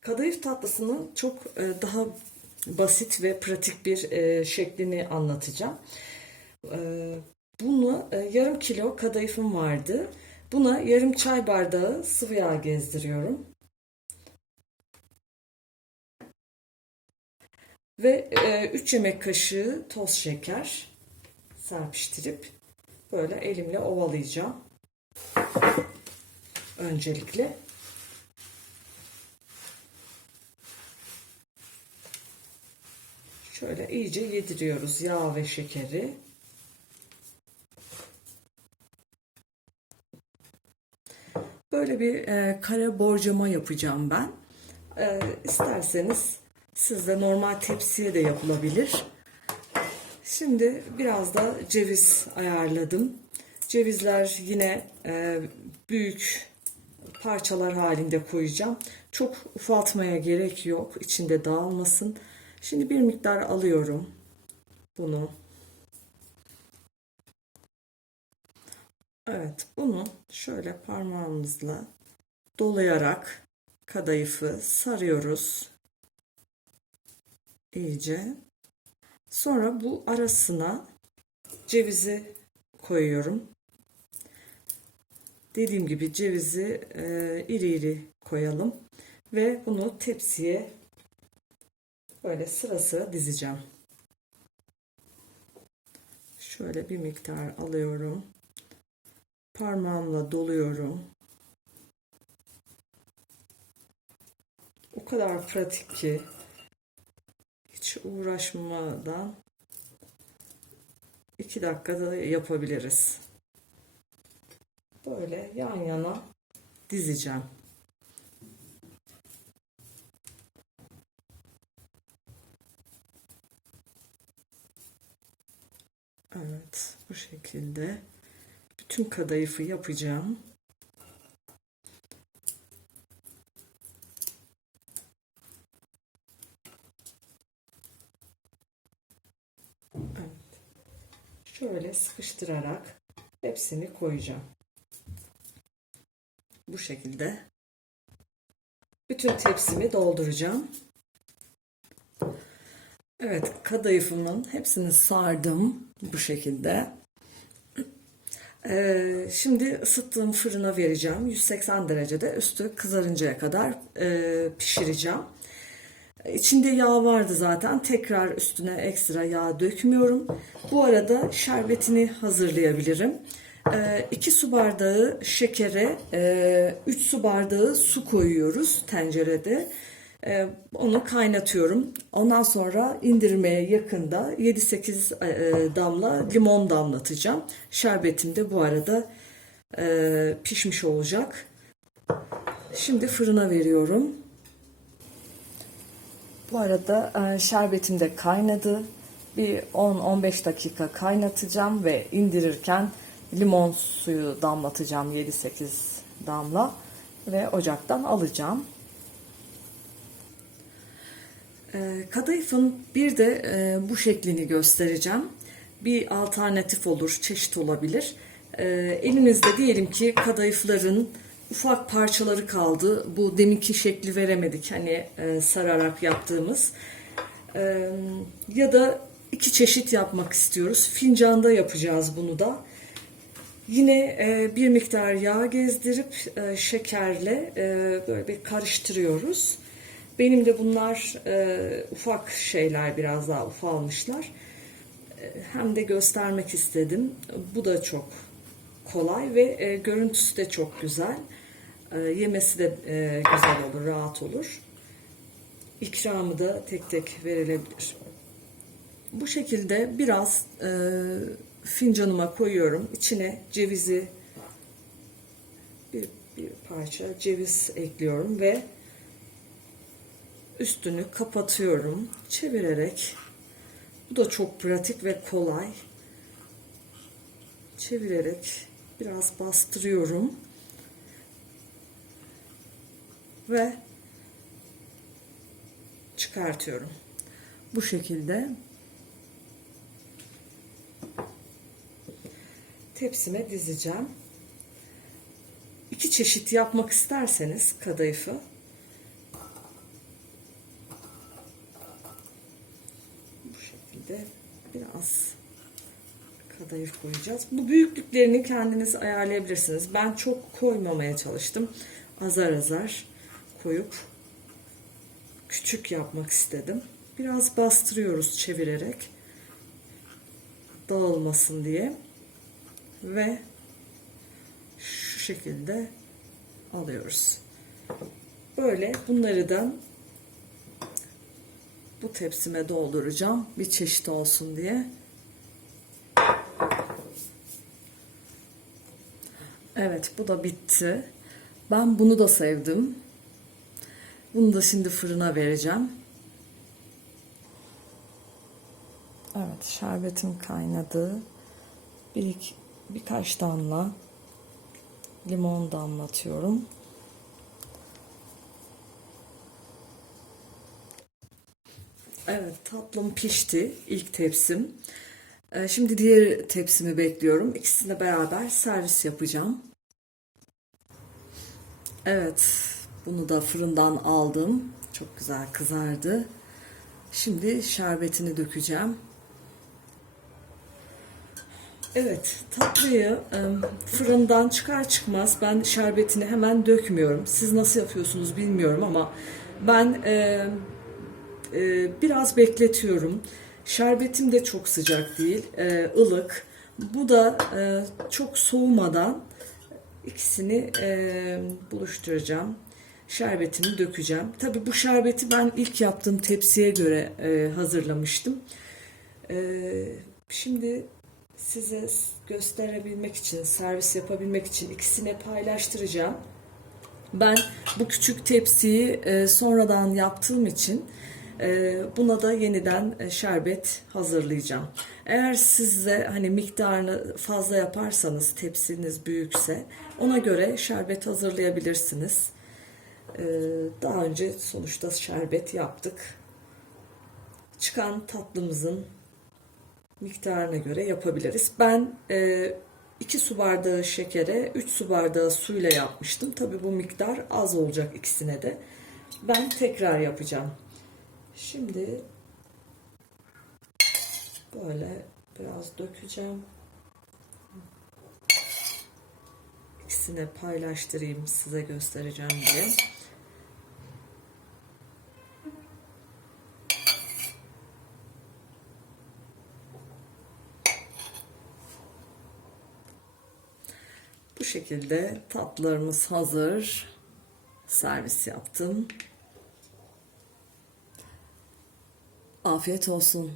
Kadayıf tatlısının çok e, daha basit ve pratik bir e, şeklini anlatacağım. E, Bunu yarım kilo kadayıfım vardı. Buna yarım çay bardağı sıvı yağ gezdiriyorum. Ve 3 yemek kaşığı toz şeker serpiştirip böyle elimle ovalayacağım. Öncelikle. Şöyle iyice yediriyoruz yağ ve şekeri. Böyle bir e, kare borcama yapacağım ben. E, isterseniz siz de normal tepsiye de yapılabilir. Şimdi biraz da ceviz ayarladım. Cevizler yine e, büyük parçalar halinde koyacağım. Çok ufaltmaya gerek yok. İçinde dağılmasın. Şimdi bir miktar alıyorum bunu. Evet, bunu şöyle parmağımızla dolayarak kadayıfı sarıyoruz. İyice. Sonra bu arasına cevizi koyuyorum. Dediğim gibi cevizi e, iri iri koyalım ve bunu tepsiye böyle sıra sıra dizeceğim. Şöyle bir miktar alıyorum. Parmağımla doluyorum. O kadar pratik ki hiç uğraşmadan 2 dakikada yapabiliriz. Böyle yan yana dizeceğim. Evet, bu şekilde bütün kadayıfı yapacağım. Evet. Şöyle sıkıştırarak hepsini koyacağım. Bu şekilde bütün tepsimi dolduracağım. Evet, kadayıfımın hepsini sardım bu şekilde. Ee, şimdi ısıttığım fırına vereceğim. 180 derecede üstü kızarıncaya kadar e, pişireceğim. İçinde yağ vardı zaten. Tekrar üstüne ekstra yağ dökmüyorum. Bu arada şerbetini hazırlayabilirim. 2 su bardağı şekere 3 su bardağı su koyuyoruz tencerede. Ee, onu kaynatıyorum. Ondan sonra indirmeye yakında 7-8 e, damla limon damlatacağım. Şerbetim de bu arada e, pişmiş olacak. Şimdi fırına veriyorum. Bu arada e, şerbetim de kaynadı. Bir 10-15 dakika kaynatacağım ve indirirken limon suyu damlatacağım 7-8 damla ve ocaktan alacağım. Ee, kadayıfın bir de e, bu şeklini göstereceğim. Bir alternatif olur, çeşit olabilir. Ee, elimizde diyelim ki kadayıfların ufak parçaları kaldı. Bu deminki şekli veremedik hani e, sararak yaptığımız. Ee, ya da iki çeşit yapmak istiyoruz. Fincanda yapacağız bunu da. Yine e, bir miktar yağ gezdirip şekerle böyle bir karıştırıyoruz. Benim de bunlar e, ufak şeyler biraz daha ufalmışlar. E, hem de göstermek istedim. Bu da çok kolay ve e, görüntüsü de çok güzel. E, yemesi de e, güzel olur, rahat olur. İkramı da tek tek verilebilir. Bu şekilde biraz e, fincanıma koyuyorum. İçine cevizi bir, bir parça ceviz ekliyorum ve üstünü kapatıyorum. Çevirerek. Bu da çok pratik ve kolay. Çevirerek biraz bastırıyorum. Ve çıkartıyorum. Bu şekilde tepsime dizeceğim. İki çeşit yapmak isterseniz kadayıfı de biraz kadayıf koyacağız. Bu büyüklüklerini kendiniz ayarlayabilirsiniz. Ben çok koymamaya çalıştım. Azar azar koyup küçük yapmak istedim. Biraz bastırıyoruz çevirerek dağılmasın diye ve şu şekilde alıyoruz. Böyle bunları da bu tepsime dolduracağım bir çeşit olsun diye. Evet bu da bitti. Ben bunu da sevdim. Bunu da şimdi fırına vereceğim. Evet şerbetim kaynadı. Bir birkaç damla limon damlatıyorum. Evet tatlım pişti ilk tepsim. Ee, Şimdi diğer tepsimi bekliyorum. İkisini beraber servis yapacağım. Evet bunu da fırından aldım. Çok güzel kızardı. Şimdi şerbetini dökeceğim. Evet, tatlıyı fırından çıkar çıkmaz ben şerbetini hemen dökmüyorum. Siz nasıl yapıyorsunuz bilmiyorum ama ben e, biraz bekletiyorum. Şerbetim de çok sıcak değil, e, ılık. Bu da e, çok soğumadan ikisini e, buluşturacağım. Şerbetini dökeceğim. Tabii bu şerbeti ben ilk yaptığım tepsiye göre e, hazırlamıştım. E, şimdi size gösterebilmek için, servis yapabilmek için ikisini paylaştıracağım. Ben bu küçük tepsiyi e, sonradan yaptığım için buna da yeniden e, şerbet hazırlayacağım. Eğer size hani miktarını fazla yaparsanız tepsiniz büyükse ona göre şerbet hazırlayabilirsiniz. E, daha önce sonuçta şerbet yaptık. Çıkan tatlımızın miktarına göre yapabiliriz. Ben 2 su bardağı şekere 3 su bardağı suyla yapmıştım. Tabi bu miktar az olacak ikisine de. Ben tekrar yapacağım. Şimdi böyle biraz dökeceğim. İkisine paylaştırayım size göstereceğim diye. Bu şekilde tatlılarımız hazır. Servis yaptım. Afiyet olsun.